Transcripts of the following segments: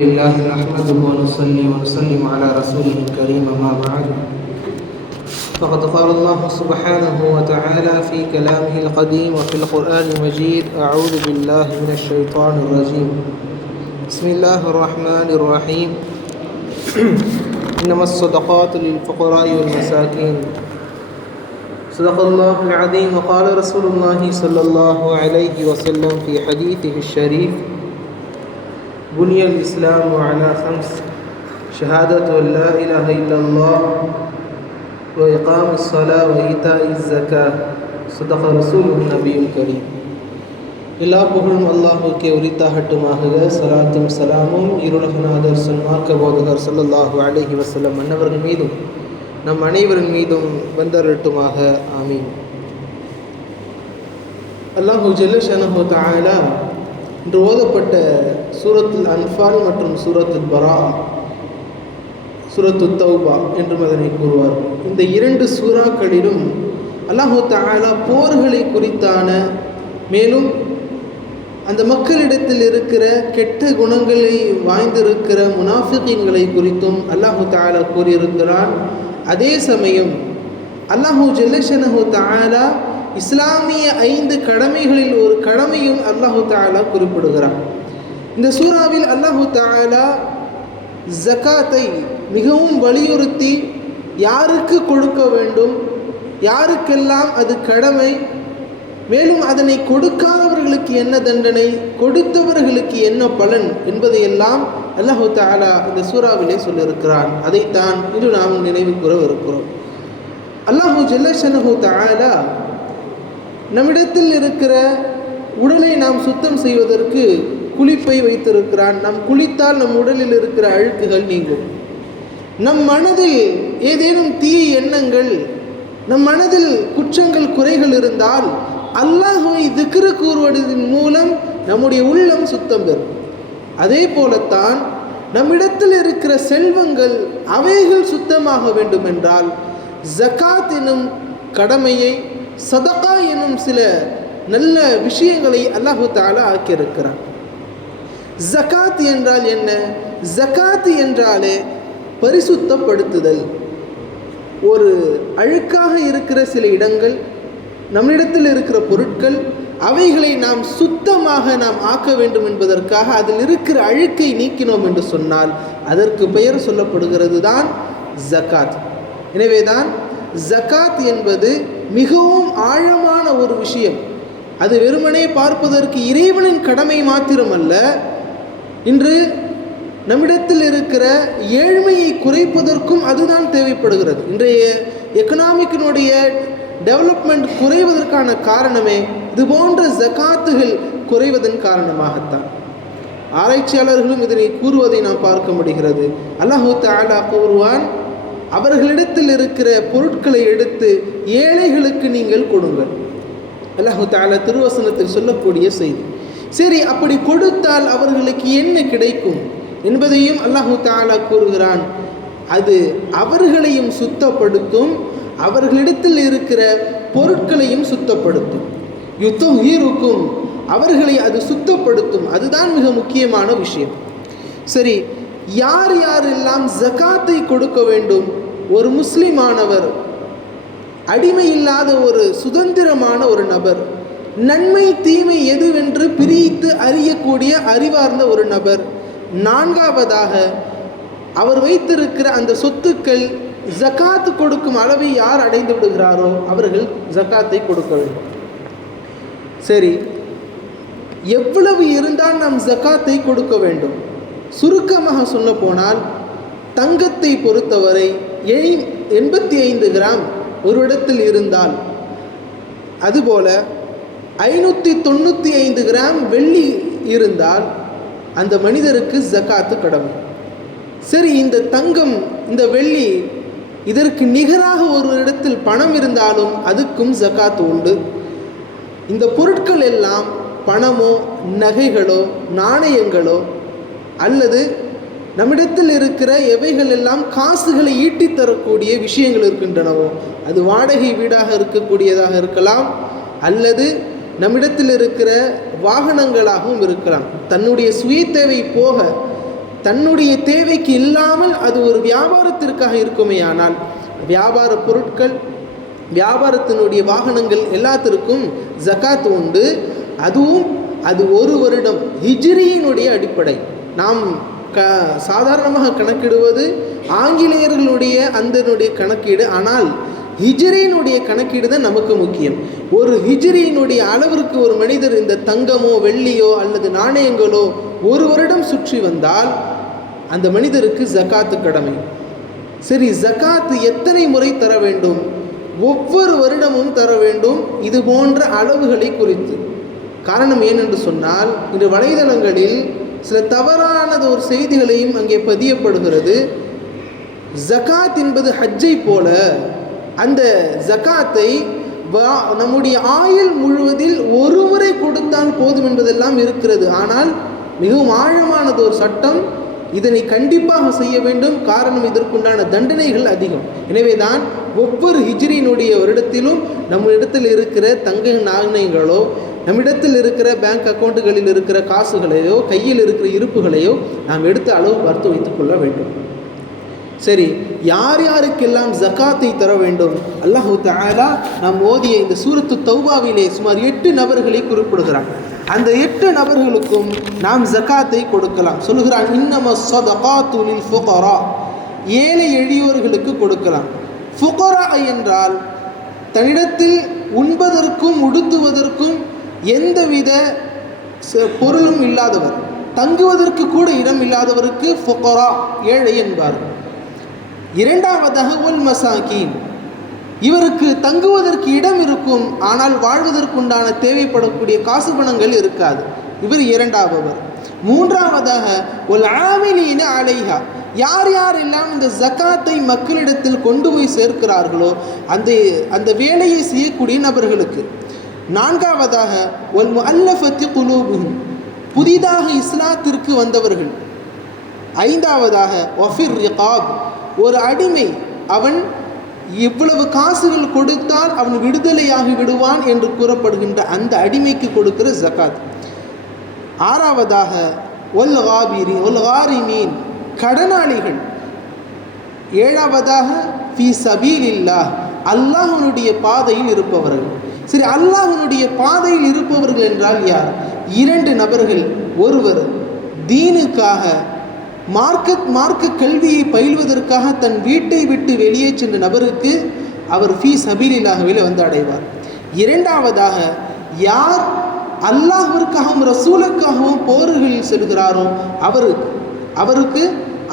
لله نحمده ونصلي ونسلم على رسوله الكريم أما بعد فقد قال الله سبحانه وتعالى في كلامه القديم وفي القرآن المجيد أعوذ بالله من الشيطان الرجيم بسم الله الرحمن الرحيم إنما الصدقات للفقراء والمساكين صدق الله العظيم وقال رسول الله صلى الله عليه وسلم في حديثه الشريف بني الإسلام على خمس شهادة أن لا إله إلا الله وإقام الصلاة وإيتاء الزكاة صدق رسوله النبي الكريم. எல்லா புகழும் அல்லாஹுக்கே உரித்தாகட்டுமாக. சலாத்தும் சலாமும் இருலகநாதர் சன்மார்க்க போதகர் ஸல்லல்லாஹு அலைஹி வஸல்லம் அன்னவர்கள் மீதும் நம் அனைவரின் மீதும் வந்தரட்டுமாக. ஆமீன். அல்லாஹு ஜல்ல ஷஅனஹு தஆலா இன்று ஓதப்பட்ட சூரத்துல் அன்ஃபால் மற்றும் சூரத்துல் பரா, சூரத்துல் தௌபா என்றும் அதனை கூறுவார். இந்த இரண்டு சூறாக்களிலும் அல்லாஹு தஆலா போர்களை குறித்தான, மேலும் அந்த மக்களிடத்தில் இருக்கிற கெட்ட குணங்களை வாய்ந்திருக்கிற முனாஃபிகீன்களை குறித்தும் அல்லாஹு தஆலா கூறியிருக்கிறான். அதே சமயம் அல்லாஹு ஜல்ல ஷஅனஹு தஆலா இஸ்லாமிய 5 கடமைகளில் ஒரு கடமையும் அல்லாஹு தஆலா குறிப்பிடுகிறான். இந்த சூறாவில் அல்லாஹு தஆலா ஜகாத்தை மிகவும் வலியுறுத்தி யாருக்கு கொடுக்க வேண்டும், யாருக்கெல்லாம் அது கடமை, மேலும் அதனை கொடுக்காதவர்களுக்கு என்ன தண்டனை, கொடுத்தவர்களுக்கு என்ன பலன் என்பதையெல்லாம் அல்லாஹு தஆலா இந்த சூறாவிலே சொல்லியிருக்கிறான். அதைத்தான் இன்று நாம் நினைவு கூறவிருக்கிறோம். அல்லாஹு ஜல்ல ஷஅனஹு தஆலா நம்மிடத்தில் இருக்கிற உடலை நாம் சுத்தம் செய்வதற்கு குளிப்பை வைத்திருக்கிறான். நாம் குளித்தால் நம் உடலில் இருக்கிற அழுக்குகள் நீங்கும். நம் மனதில் ஏதேனும் தீய எண்ணங்கள், நம் மனதில் குற்றங்கள் குறைகள் இருந்தால் அல்லாஹ்வை திக்ரு கூறுவதன் மூலம் நம்முடைய உள்ளம் சுத்தம் பெறும். அதே போலத்தான் நம்மிடத்தில் இருக்கிற செல்வங்கள் அவைகள் சுத்தமாக வேண்டும் என்றால் ஜகாத் எனும் கடமையை, சதகா எனும் சில நல்ல விஷயங்களை அல்லாஹு தஆலா ஆக்கியிருக்கிறான். ஜகாத் என்றால் என்ன? ஜகாத் என்றாலே பரிசுத்தப்படுத்துதல். ஒரு அழுக்காக இருக்கிற சில இடங்கள், நம்மிடத்தில் இருக்கிற பொருட்கள், அவைகளை நாம் சுத்தமாக நாம் ஆக்க வேண்டும் என்பதற்காக அதில் இருக்கிற அழுக்கை நீக்கினோம் என்று சொன்னால் அதற்கு பெயர் சொல்லப்படுகிறது தான் ஜகாத். எனவேதான் ஜகாத் என்பது மிகவும் ஆழமான ஒரு விஷயம். அது வெறுமனே பார்ப்பதற்கு இறைவனின் கடமை மாத்திரமல்ல, இன்று நம்மிடத்தில் இருக்கிற ஏழ்மையை குறைப்பதற்கும் அதுதான் தேவைப்படுகிறது. இன்றைய எக்கனாமிக்கினுடைய டெவலப்மெண்ட் குறைவதற்கான காரணமே இது போன்ற ஜகாத்துகள் குறைவதன் காரணமாகத்தான். ஆராய்ச்சியாளர்களும் இதனை கூறுவதை நாம் பார்க்க முடிகிறது. அல்லாஹு தஆலா கூறுவான், அவர்களிடத்தில் இருக்கிற பொருட்களை எடுத்து ஏழைகளுக்கு நீங்கள் கொடுங்கள். அல்லாஹு தஆலா திருவசனத்தில் சொல்லக்கூடிய செய்தி. சரி, அப்படி கொடுத்தால் அவர்களுக்கு என்ன கிடைக்கும் என்பதையும் அல்லாஹு தஆலா கூறுகிறான். அது அவர்களையும் சுத்தப்படுத்தும், அவர்களிடத்தில் இருக்கிற பொருட்களையும் சுத்தப்படுத்தும். யுத்தஹீருக்கும், அவர்களை அது சுத்தப்படுத்தும். அதுதான் மிக முக்கியமான விஷயம். சரி, யார் யாரெல்லாம் ஜகாத்தை கொடுக்க வேண்டும்? ஒரு முஸ்லிமானவர், அடிமை இல்லாத ஒரு சுதந்திரமான ஒரு நபர், நன்மை தீமை எதுவென்று பிரித்து அறியக்கூடிய அறிவார்ந்த ஒரு நபர், 4வதாக அவர் வைத்திருக்கிற அந்த சொத்துக்கள் ஜகாத் கொடுக்கும் அளவை யார் அடைந்து விடுகிறாரோ அவர்கள் ஜகாத்தை கொடுக்க வேண்டும். சரி, எவ்வளவு இருந்தால் நாம் ஜகாத்தை கொடுக்க வேண்டும்? சுருக்கமாக சொல்ல போனால், தங்கத்தை பொறுத்தவரை 85 கிராம் ஒரு இடத்தில் இருந்தால், அதுபோல 595 கிராம் வெள்ளி இருந்தால் அந்த மனிதருக்கு ஜகாத்து கடமை. சரி, இந்த தங்கம், இந்த வெள்ளி, இதற்கு நிகராக ஒரு இடத்தில் பணம் இருந்தாலும் அதுக்கும் ஜகாத்து உண்டு. இந்த பொருட்கள் எல்லாம் பணமோ நகைகளோ நாணயங்களோ அல்லது நம்மிடத்தில் இருக்கிற எவைகள் எல்லாம் காசுகளை ஈட்டி தரக்கூடிய விஷயங்கள் இருக்கின்றனவோ, அது வாடகை வீடாக இருக்கக்கூடியதாக இருக்கலாம், அல்லது நம்மிடத்தில் இருக்கிற வாகனங்களாகவும் இருக்கலாம். தன்னுடைய சுய தேவை போக தன்னுடைய தேவைக்கு இல்லாமல் அது ஒரு வியாபாரத்திற்காக இருக்குமேயானால், வியாபார பொருட்கள், வியாபாரத்தினுடைய வாகனங்கள் எல்லாத்திற்கும் ஜகாத் உண்டு. அதுவும் அது ஒரு வருடம் ஹிஜ்ரியினுடைய அடிப்படை. நாம் சாதாரணமாக கணக்கிடுவது ஆங்கிலேயர்களுடைய அந்த கணக்கீடு. ஆனால் ஹிஜ்ரியினுடைய கணக்கீடு தான் நமக்கு முக்கியம். ஒரு ஹிஜ்ரியினுடைய அளவிற்கு ஒரு மனிதர் இந்த தங்கமோ வெள்ளியோ அல்லது நாணயங்களோ ஒரு வருடம் சுற்றி வந்தால் அந்த மனிதருக்கு ஜகாத்து கடமை. சரி, ஜகாத்து எத்தனை முறை தர வேண்டும்? ஒவ்வொரு வருடமும் தர வேண்டும், இது போன்ற அளவுகளை குறித்து. காரணம் ஏனென்று சொன்னால், இன்று வலைதளங்களில் சில தவறானது ஒரு செய்திகளையும் அங்கே பதியப்படுகிறது. ஜகாத் என்பது ஹஜ்ஜை போல, அந்த ஜகாத்தை நம்முடைய ஆயுள் முழுவதில் ஒரு முறை கொடுத்தால் போதும் என்பதெல்லாம் இருக்கிறது. ஆனால் மிகவும் ஆழமானது ஒரு சட்டம், இதனை கண்டிப்பாக செய்ய வேண்டும். காரணம், இதற்குண்டான தண்டனைகள் அதிகம். எனவே தான் ஒவ்வொரு ஹிஜ்ரியினுடைய வருடத்திலும் நம்மிடத்தில் இருக்கிற தங்க நாணயங்களோ, நம்மிடத்தில் இருக்கிற பேங்க் அக்கௌண்ட்டுகளில் இருக்கிற காசுகளையோ, கையில் இருக்கிற இருப்புகளையோ நாம் எடுத்து அளவு பார்த்து வைத்துக் கொள்ள வேண்டும். சரி, யார் யாருக்கெல்லாம் ஜகாத்தை தர வேண்டும்? அல்லாஹு தஆலா நாம் ஓதிய இந்த சூரத்து தௌபாவிலே சுமார் 8 நபர்களை குறிப்பிடுகிறான். அந்த 8 நபர்களுக்கும் நாம் ஜகாத்தை கொடுக்கலாம். சொல்லுகிறான், இன்னம ஸதகாத்து லில் ஃபுகரா, ஏழை எளியோர்களுக்கு கொடுக்கலாம். ஃபுகரா என்றால் தன்னிடத்தில் உண்பதற்கும் உடுத்துவதற்கும் எந்தவித பொருளும் இல்லாதவர், தங்குவதற்கு கூட இடம் இல்லாதவருக்கு ஃபுகரா, ஏழை என்பார். இரண்டாவதாக வல் மசாகீன், இவருக்கு தங்குவதற்கு இடம் இருக்கும், ஆனால் வாழ்வதற்குண்டான தேவைப்படக்கூடிய காசு பணங்கள் இருக்காது, இவர் இரண்டாவது. மூன்றாவதாக வல் ஆமிலீன அலைஹா, யார் யாரெல்லாம் இந்த ஜகாத்தை மக்களிடத்தில் கொண்டு போய் சேர்க்கிறார்களோ அந்த வேலையை செய்யக்கூடிய நபர்களுக்கு. நான்காவதாக வல் முஅல்லஃபத்தி குலூபுஹும், புதிதாக இஸ்லாத்திற்கு வந்தவர்கள். ஐந்தாவதாக வஃபிர் ரிகாப், ஒரு அடிமை, அவன் இவ்வளவு காசுகள் கொடுத்தால் அவன் விடுதலையாகி விடுவான் என்று கூறப்படுகின்ற அந்த அடிமைக்கு கொடுக்கிற ஜகாத். ஆறாவதாக வல் காரிமீன், கடனாளிகள். ஏழாவதாக ஃபீ சபீலில்லாஹ், அல்லாஹ்வுடைய பாதையில் இருப்பவர்கள். சரி, அல்லாஹ்வுடைய பாதையில் இருப்பவர்கள் என்றால் யார்? 2 நபர்கள். ஒருவர் தீனுக்காக மார்க்க கல்வியை பயில்வதற்காக தன் வீட்டை விட்டு வெளியே சென்ற நபருக்கு அவர் ஃபீ சபீலில்லாஹ்விலே வந்து அடைவார். இரண்டாவதாக யார் அல்லாஹ்விற்காகவும் ரசூலுக்காகவும் போர்களில் செல்கிறாரோ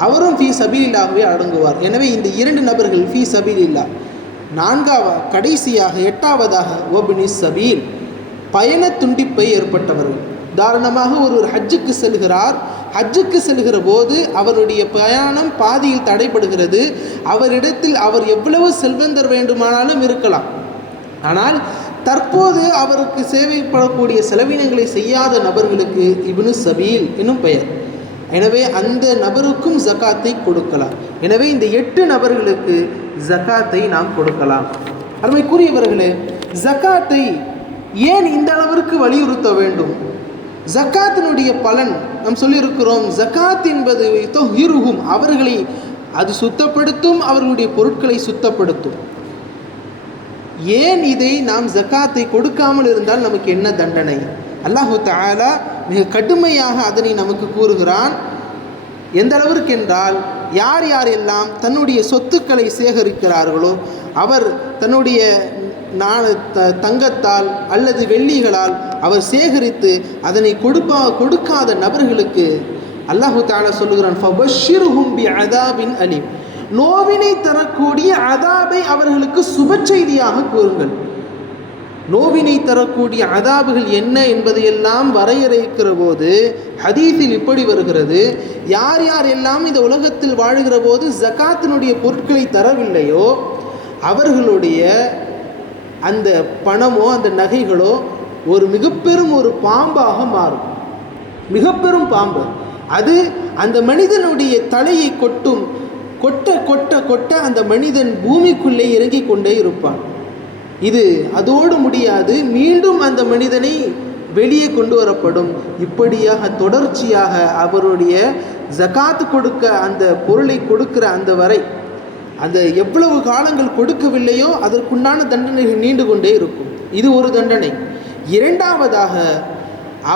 அவரும் ஃபீ சபீலில்லாஹ்வே அடங்குவார். எனவே இந்த 2 நபர்கள் ஃபீ சபீலில்லாஹ். கடைசியாக 8ஆவதாக வப்னி சபீல், பயண துண்டிப்பை ஏற்பட்டவர்கள். உதாரணமாக ஒருவர் ஹஜ்ஜுக்கு செல்கிறார். ஹஜ்ஜுக்கு செல்கிற போது அவருடைய பிரயாணம் பாதியில் தடைபடுகிறது. அவரிடத்தில் அவர் எவ்வளவு செல்வந்தர் வேண்டுமானாலும் இருக்கலாம், ஆனால் தற்போது அவருக்கு சேவைப்படக்கூடிய செலவினங்களை செய்யாத நபர்களுக்கு இப்னு சபீல் என்னும் பெயர். எனவே அந்த நபருக்கும் ஜகாத்தை கொடுக்கலாம். எனவே இந்த 8 நபர்களுக்கு ஜகாத்தை நாம் கொடுக்கலாம். அருமைக்குரியவர்களே, ஜகாத்தை ஏன் இந்த அளவிற்கு வலியுறுத்த வேண்டும்? ஜகாத்தினுடைய பலன் நாம் சொல்லியிருக்கிறோம். ஜகாத் என்பது தொஹிருஹும், அவர்களை அது சுத்தப்படுத்தும், அவர்களுடைய பொருட்களை சுத்தப்படுத்தும். ஏன் இதை நாம் ஜகாத்தை கொடுக்காமல் இருந்தால் நமக்கு என்ன தண்டனை? அல்லாஹு தஆலா மிக கடுமையாக அதனை நமக்கு கூறுகிறான். எந்த அளவிற்கு என்றால், யார் யாரெல்லாம் தன்னுடைய சொத்துக்களை சேகரிக்கிறார்களோ, அவர் தன்னுடைய தங்கத்தால் அல்லது வெள்ளிகளால் அவர் சேகரித்து அதனை கொடுக்காத நபர்களுக்கு அல்லாஹு தஆலா சொல்லுகிறான், ஃபபஷ்ஷிர்ஹும் பிஅதாபின் அலீம், நோவினை தரக்கூடிய அதாபை அவர்களுக்கு சுப செய்தியாக கூறுங்கள். நோவினை தரக்கூடிய அதாபுகள் என்ன என்பதையெல்லாம் வரையறுக்கிற போது ஹதீஸில் இப்படி வருகிறது, யார் யாரெல்லாம் இந்த உலகத்தில் வாழ்கிற போது ஜகாத்தினுடைய பொருட்களை தரவில்லையோ அவர்களுடைய அந்த பணமோ அந்த நகைகளோ ஒரு மிகப்பெரும் ஒரு பாம்பாக மாறும். மிகப்பெரும் பாம்பு அது அந்த மனிதனுடைய தலையை கொட்டும். கொட்ட கொட்ட கொட்ட அந்த மனிதன் பூமிக்குள்ளே இறங்கி கொண்டே இருப்பான். இது அதோடு முடியாது, மீண்டும் அந்த மனிதனை வெளியே கொண்டு வரப்படும். இப்படியாக தொடர்ச்சியாக அவருடைய ஜகாத்து கொடுக்க அந்த பொருளை கொடுக்கிற அந்த வரை, அந்த எவ்வளவு காலங்கள் கொடுக்கவில்லையோ அதற்குண்டான தண்டனைகள் நீண்டு கொண்டே இருக்கும். இது ஒரு தண்டனை. இரண்டாவதாக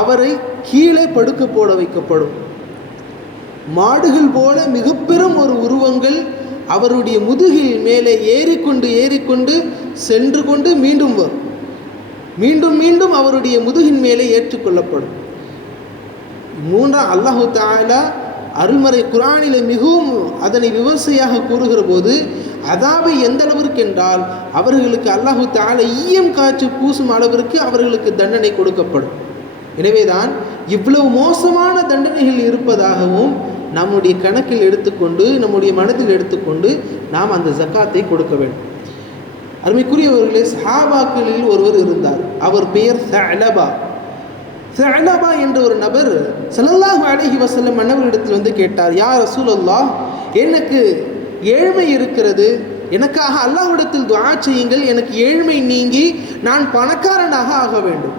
அவரை கீழே படுக்க போட வைக்கப்படும். மாடுகள் போல மிக பெரும் ஒரு உருவங்கள் அவருடைய முதுகில் மேலே ஏறிக்கொண்டு சென்று கொண்டு மீண்டும் வரும். மீண்டும் மீண்டும் அவருடைய முதுகின் மேலே ஏற்றுக்கொள்ளப்படும். அல்லாஹு தஆலா அருள்மறை குர்ஆனிலே மிகவும் அதனை விமர்சையாக கூறுகிற போது அதாபை எந்த அளவிற்கு என்றால் அவர்களுக்கு அல்லாஹு தஆலா ஈயம் காய்ச்சி பூசும் அளவிற்கு அவர்களுக்கு தண்டனை கொடுக்கப்படும். எனவேதான் இவ்வளவு மோசமான தண்டனைகள் இருப்பதாகவும் நம்முடைய கணக்கில் எடுத்துக்கொண்டு நம்முடைய மனதில் எடுத்துக்கொண்டு நாம் அந்த ஜக்காத்தை கொடுக்க வேண்டும். அருமைக்குரியவர்களே, சஹாபாக்களில் ஒருவர் இருந்தார். அவர் பெயர் ஸஅலபா என்ற ஒரு நபர் ஸல்லல்லாஹு அலைஹி வஸல்லம் அன்னவரிடத்தில் வந்து கேட்டார், யா ரசூலல்லாஹ், எனக்கு ஏழ்மை இருக்கிறது, எனக்காக அல்லாஹ்விடத்தில் துஆ செய்யுங்கள், எனக்கு ஏழ்மை நீங்கி நான் பணக்காரனாக ஆக வேண்டும்.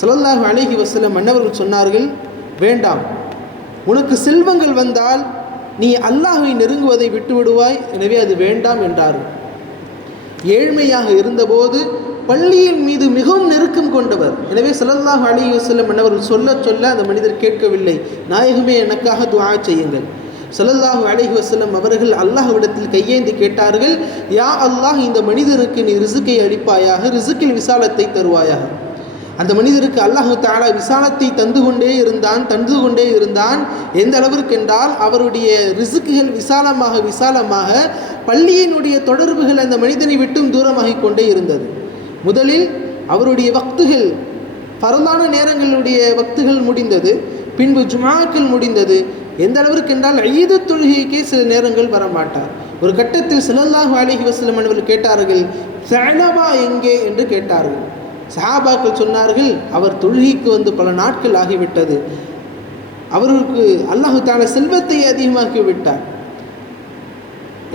ஸல்லல்லாஹு அலைஹி வஸல்லம் அன்னவர்கள் சொன்னார்கள், வேண்டாம், உனக்கு செல்வங்கள் வந்தால் நீ அல்லாஹ்வை நெருங்குவதை விட்டு விடுவாய், எனவே அது வேண்டாம் என்றார்கள். ஏழ்மையாக இருந்தபோது பள்ளியின் மீது மிகவும் நெருக்கம் கொண்டவர். எனவே ஸல்லல்லாஹு அலைஹி வஸல்லம் அன்னவர்கள் சொல்ல அந்த மனிதர் கேட்கவில்லை, நாயகமே எனக்காக துஆ செய்யுங்கள். ஸல்லல்லாஹு அலைஹி வஸல்லம் அவர்கள் அல்லாஹ்விடத்தில் கையேந்தி கேட்டார்கள், யா அல்லாஹ், இந்த மனிதருக்கு நீ ரிசுக்கை அளிப்பாயாக, ரிசுக்கில் விசாலத்தை தருவாயாக. அந்த மனிதருக்கு அல்லாஹு தஆலா விசாலத்தை தந்து கொண்டே இருந்தான். எந்த அளவிற்கு என்றால் அவருடைய ரிசுக்குகள் விசாலமாக பள்ளியினுடைய தொடர்புகள் அந்த மனிதனை விட்டும் தூரமாகிக் கொண்டே இருந்தது. முதலில் அவருடைய வக்துகள், பரலான நேரங்களுடைய வக்துகள் முடிந்தது, பின்பு ஜுமாக்கள் முடிந்தது. எந்த அளவிற்கு என்றால் ஈது தொழுகைக்கே சில நேரங்கள் வரமாட்டார். ஒரு கட்டத்தில் ஸல்லல்லாஹு அலைஹி வஸல்லம் அவர்கள் கேட்டார்கள், ஸஅலபா எங்கே என்று கேட்டார்கள். சஹாபாக்கள் சொன்னார்கள், அவர் தொழுகைக்கு வந்து பல நாட்கள் ஆகிவிட்டது, அவருக்கு அல்லாஹு தஆலா செல்வத்தை அதிகமாக்கி விட்டார்.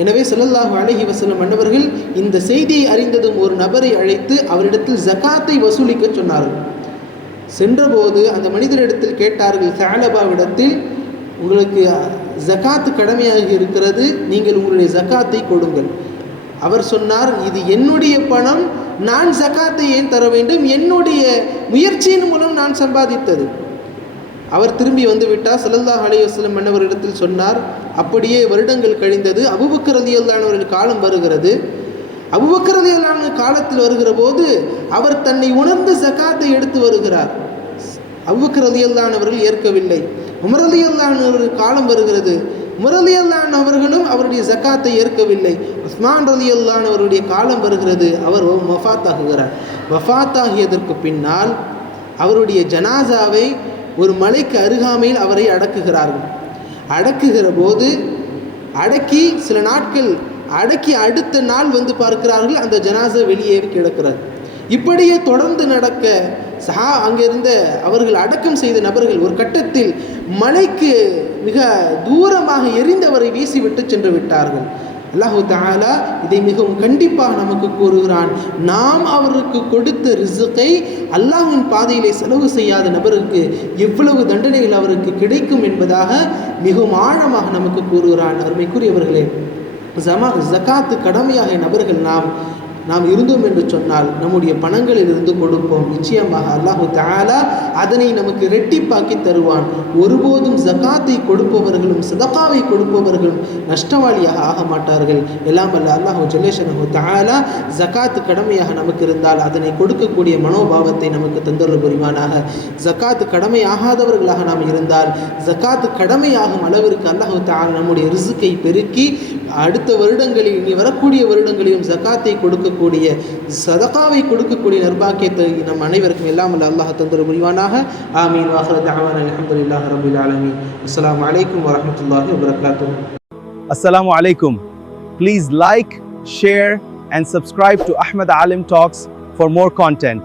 எனவே ஸல்லல்லாஹு அலைஹி வஸல்லம் அன்னவர்கள் இந்த செய்தியை அறிந்ததும் ஒரு நபரை அழைத்து அவரிடத்தில் ஜகாத்தை வசூலிக்க சொன்னார்கள். சென்றபோது அந்த மனிதரிடத்தில் கேட்டார்கள், ஸஅலபாவிடத்தில், உங்களுக்கு ஜகாத்து கடமையாக இருக்கிறது, நீங்கள் உங்களுடைய ஜகாத்தை கொடுங்கள். அவர் சொன்னார், இது என்னுடைய பணம், நான் ஜகாத்தை ஏன் தர வேண்டும், என்னுடைய முயற்சியின் மூலம் நான் சம்பாதித்தது. அவர் திரும்பி வந்து விட்டார். ஸல்லல்லாஹு அலைஹி வஸல்லம் அன்னவரிடத்தில் சொன்னார். அப்படியே வருடங்கள் கழிந்தது. அபூபக்கர் ரலியல்லாஹு அன்ஹு அவர்கள் காலம் வருகிறது. அபூபக்கர் ரலியல்லாஹு அன்ஹு காலத்தில் வருகிற போது அவர் தன்னை உணர்ந்து ஜகாத்தை எடுத்து வருகிறார். அபூபக்கர் ரலியல்லாஹு அன்ஹு அவர்கள் ஏற்கவில்லை. உமர் ரலியல்லாஹு அன்ஹு அவர்கள் காலம் வருகிறது. உமர் ரலியல்லாஹு அன்ஹு அவர்களும் அவருடைய ஜகாத்தை ஏற்கவில்லை. உஸ்மான் ரலியல்லாஹு அன்ஹு அவருடைய காலம் வருகிறது. அவர் வஃபாத்தாகுகிறார். வஃபாத்தாகியதற்கு பின்னால் அவருடைய ஜனாசாவை ஒரு மலைக்கு அருகாமையில் அவரை அடக்குகிறார்கள். அடக்குகிற போது அடக்கி சில நாட்கள் அடக்கி அடுத்த நாள் வந்து பார்க்கிறார்கள், அந்த ஜனாசா வெளியேறி கிடக்கிறார். இப்படியே தொடர்ந்து நடக்க அங்கிருந்த அவர்கள் அடக்கம் செய்த நபர்கள் ஒரு கட்டத்தில் மலைக்கு மிக தூரமாக எரிந்தவரை வீசிவிட்டு சென்று விட்டார்கள். அல்லாஹு தஆலா இதை மிகவும் கண்டிப்பாக நமக்கு கூறுகிறான். நாம் அவருக்கு கொடுத்த ரிசுக்கை அல்லாஹ்வின் பாதையிலே செலவு செய்யாத நபருக்கு எவ்வளவு தண்டனைகள் அவருக்கு கிடைக்கும் என்பதாக மிகவும் ஆழமாக நமக்கு கூறுகிறான். அருமைக்குரியவர்களே, ஜகாத்து கடமையாக நபர்கள் நாம் இருந்தோம் என்று சொன்னால் நம்முடைய பணங்களில் இருந்து கொடுப்போம். நிச்சயமாக அல்லாஹு தஆலா அதனை நமக்கு இரட்டிப்பாக்கி தருவான். ஒருபோதும் ஜகாத்தை கொடுப்பவர்களும் சதகாவை கொடுப்பவர்களும் நஷ்டவாளியாக ஆக மாட்டார்கள். எல்லாம் அல்ல அல்லாஹு ஜல்லஷனஹு தஆலா ஜகாத்து கடமையாக நமக்கு இருந்தால் அதனை கொடுக்கக்கூடிய மனோபாவத்தை நமக்கு தந்தருள் புரிவானாக. ஜகாத்து கடமையாகாதவர்களாக நாம் இருந்தால் ஜகாத்து கடமையாகும் அளவிற்கு அல்லாஹு தஆலா நம்முடைய ரிசுக்கை பெருக்கி அடுத்த வருடங்களில் இனி வரக்கூடிய வருடங்களிலும் ஜகாத்தை கொடுக்கக்கூடிய சதகாவை கொடுக்கக்கூடிய நற்பாக்கியத்தை நம் அனைவருக்கும் எல்லாம் அல்லாஹ் தந்தருள் புரிவானாக. ஆமீன். வாஹிரு தஅவானா அல்ஹம்துலில்லாஹி ரப்பில் ஆலமீன். அஸ்ஸலாமு அலைக்கும் வரஹ்மத்துல்லாஹி வபரகாத்துஹு. Assalamu alaikum. Please like, share and subscribe to Ahmad Alim Talks for more content.